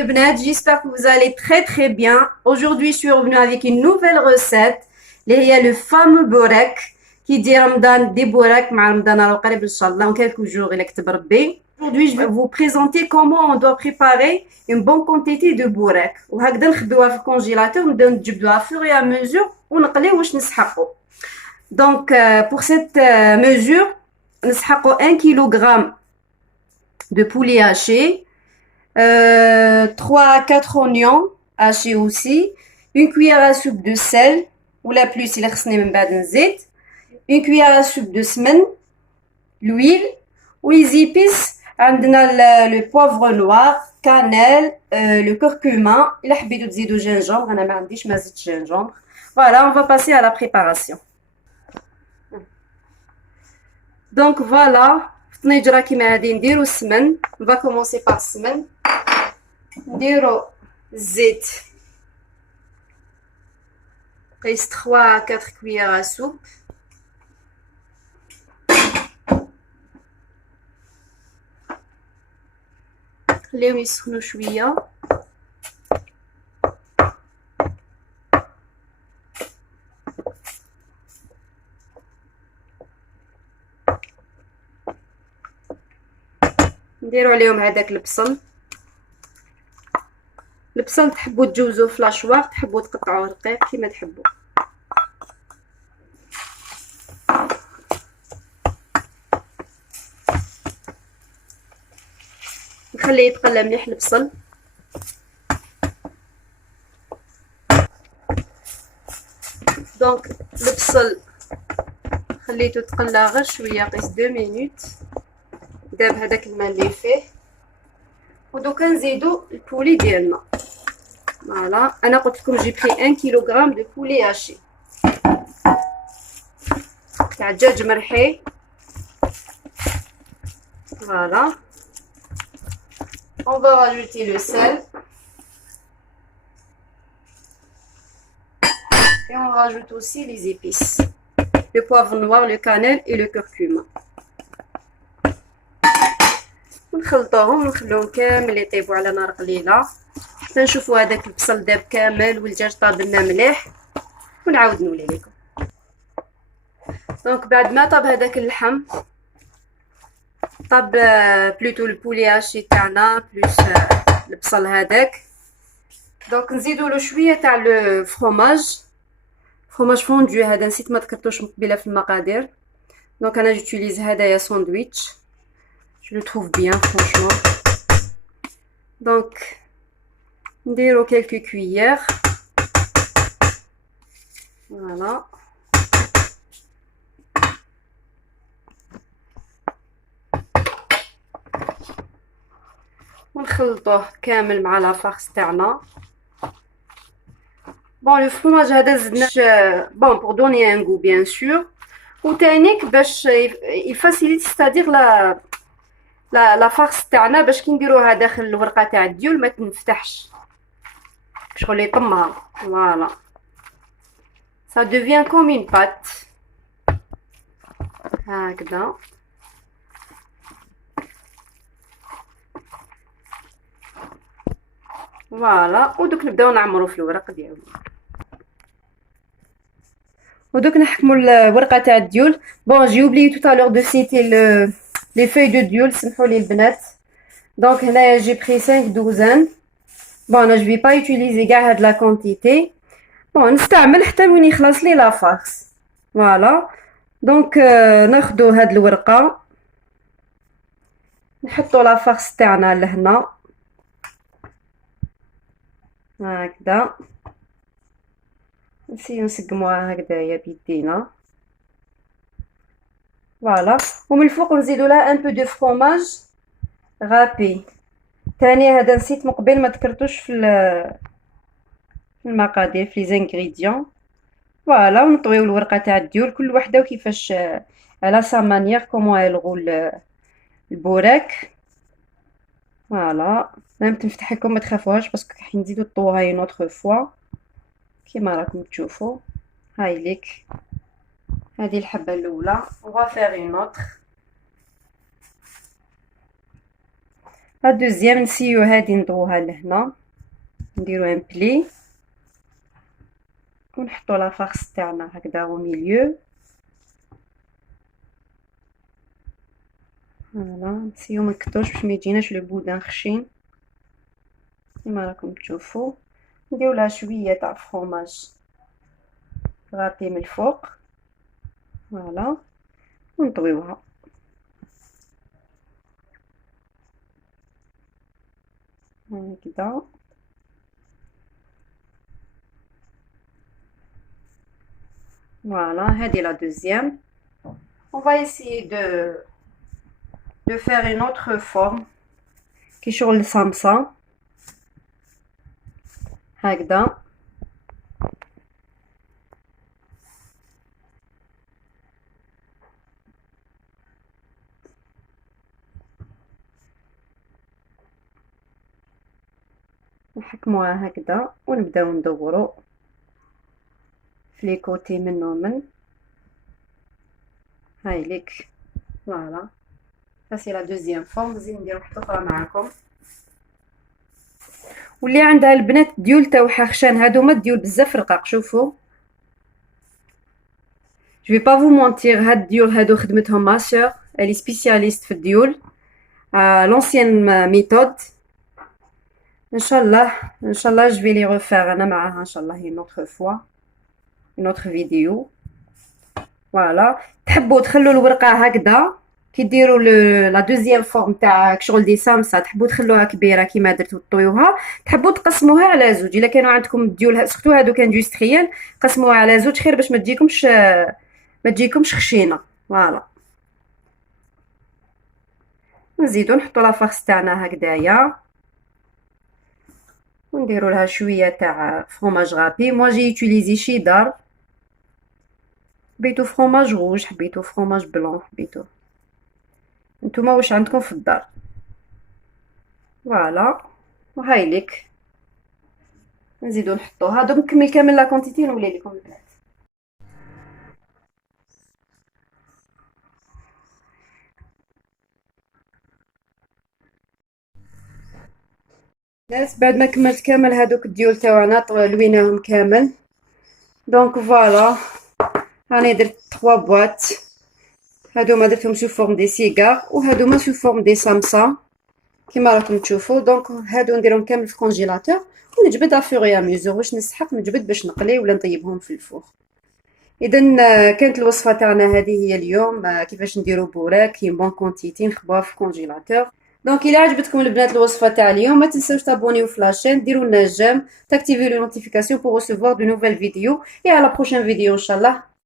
les bnat, j'espère que vous allez très très bien. Aujourd'hui, je suis revenue avec une nouvelle recette. Il y a le fameux borek qui dit Ramadan des borek مع Ramadan على قريب إن شاء الله en quelques jours il كتب ربي. Aujourd'hui, je vais vous présenter comment on doit préparer une bonne quantité de borek. وهكذا نخبيوها في الكونجيلاتور ونبداو نجبدوها فور et à mesure ونقليو واش نسحقوا. Donc pour cette mesure, نسحقوا 1 kg de poulet haché. 3 à 4 oignons hachés aussi, une cuillère à soupe de sel, ou la plus il une cuillère à soupe de semaine, l'huile, ou les épices, le poivre noir, cannelle, le curcuma, il a habité de gingembre, on a mardi, je m'azite gingembre. Voilà, on va passer à la préparation. Donc voilà, on va commencer par semaine. نديرو الزيت قيس 3 à 4 cuillères à soupe. خليهم يسخنوا شويه. نديرو عليهم هذاك البصل. البصل تحبوا تجوزوه في لاشواغ، تحبوا تقطعوه رقيق كيما تحبوا. نخليه يتقلى مليح البصل. دونك البصل خليته تقلى غير شويه، قيس 2 مينوت. داب هذاك الماء اللي فيه، ودوكا نزيدو البولي ديالنا. فوالا، انا قلت لكم جي بري 1 كيلوغرام دو بولي هاشي تاع دجاج مرحي. فوالا، on va rajouter le sel et on rajoute aussi les épices, le poivre noir, le cannelle et le curcuma. ونخلطوهم ونخلوهم كامل يطيبوا على نار قليله حتى نشوفوا هذاك البصل داب كامل والدجاج طاب لنا مليح، ونعاود نولي لكم. دونك بعد ما طاب هذاك اللحم، طاب بلوتو البولي هاشي تاعنا بلوس البصل هذاك. دونك نزيدو له شويه تاع لو فرomage فوندو. هذا نسيت ما ذكرتوش مقبله في المقادير. دونك انا جوتيليز هدايا ساندويتش. Je le trouve bien, franchement. Donc, نديرو quelques cuillères. Voilà. ونخلطوه كامل مع لا فارس تاعنا. بون لو فرomage هذا زدنا بون pour donner un goût bien sûr. وتانيك باش يفاسيليت ستادير لا فارس تاعنا باش كي نديروها داخل الورقه تاع الديول ما تنفتحش، شغل يطمها. فوالا، ça devient comme une pâte هكذا. فوالا، ودوك نبداو نعمرو في الورق ديالنا. ودوك نحكموا الورقه تاع الديول. بون جي اوبليي tout à l'heure de citer les feuilles de dioule, سمحوا لي البنات. دونك هنايا جي بري 5 دوزان. بون انا جو في با يوتيليزي كاع هاد لا كونتيتي. بون نستعمل حتى وين يخلص لي لا فارس. فوالا، دونك ناخدو هاد الورقه نحطو لا فارس تاعنا لهنا هكذا. نسيو نسقموها هكذايا بيدينا. فوالا، ومن الفوق نزيدو لها ان بو دو فرomage غابي. تاني هذا نسيت من قبل ما ذكرتوش في المقادير في لي زانغريديون. فوالا، ونطويو الورقه تاع الديول كل وحده وكيفاش على سا مانيير كومون يلغو البوراك. فوالا، ميم تنفتح لكم ما تخافوهاش باسكو راح نزيدو نطوها اون اوتر فوا كيما راكم تشوفوا. هاي ليك هذه الحبه الاولى. on va faire une autre. لا دوزيام نسيو هادي نضوها لهنا، نديرو ان بلي ونحطو لا فارس تاعنا هكذا او ميليو. فوالا نسيو منكتروش باش ميجيناش لو بودان خشين كيما راكم تشوفوا. نديرو لها شويه تاع فرomاج غابي من الفوق، فوالا ونطويوها هكذا. Voilà, هذه la deuxième. On va essayer de faire une autre forme كي شغل الصمصة هكذا. نحكموها هكذا ونبداو ندورو في لي كوتي من ومن. هاي ليك فوالا، هاسي لا دوزيام فورم. نزيد ندير واحدة أخرى معاكم. واللي عندها البنات ديول تاوعها خشان، هادوما ديول بزاف رقاق. شوفوا جو في با فو مونتير، هاد الديول هادو خدمتهم ما سور، الي سبيسياليست في الديول لونسيان ميثود. ان شاء الله ان شاء الله جو في لي ريفير انا معاها ان شاء الله une autre fois une autre vidéo. فوالا تحبوا تخلوا الورقه هكذا كي ديروا لا دوزيام فورم تاع شغل دي سامسه، تحبوا تخلوها كبيره كيما درتو طويوها، تحبوا تقسموها على زوج. الا كانوا عندكم ديول سورتو هادو كاندستريال قسموها على زوج خير باش ما تجيكمش خشينه. فوالا نزيدو نحطو لا فارس تاعنا هكذايا ونديرو لها شويه تاع فرomاج غابي. موا جي يوتيليزي شيدار، حبيتو فرomاج روج، حبيتو فرomاج بلون، حبيتو نتوما واش عندكم في الدار. فوالا وهاي ليك نزيدو نحطوها. دوك نكمل كامل لا كونتيتي نولي لكم البنات. ناس بعد ما كملت كامل هادوك الديول تاوعنا لويناهم كامل. دونك فوالا راني درت 3 بواط. هادوما درتهم سو فورم دي سيغار وهادوما سو فورم دي سامسا كيما راكم تشوفوا. دونك هادو نديرهم كامل في الكونجيلاتور ونجبد افوري ا ميزور واش نسحق نجبد باش نقلي ولا نطيبهم في الفور. اذا كانت الوصفه تاعنا هذه هي اليوم، كيفاش نديرو بوراك كي بون كونتيتي نخبوها في الكونجيلاتور. دونك الى عجبتكم البنات الوصفه تاع اليوم ما تنساوش تابونيو في لاشين، ديروا لنا جيم، تاكتيفيو لي نوتيفيكاسيون بور ريسيفوار دو نوفيل فيديو. اي على بروشين فيديو ان شاء الله.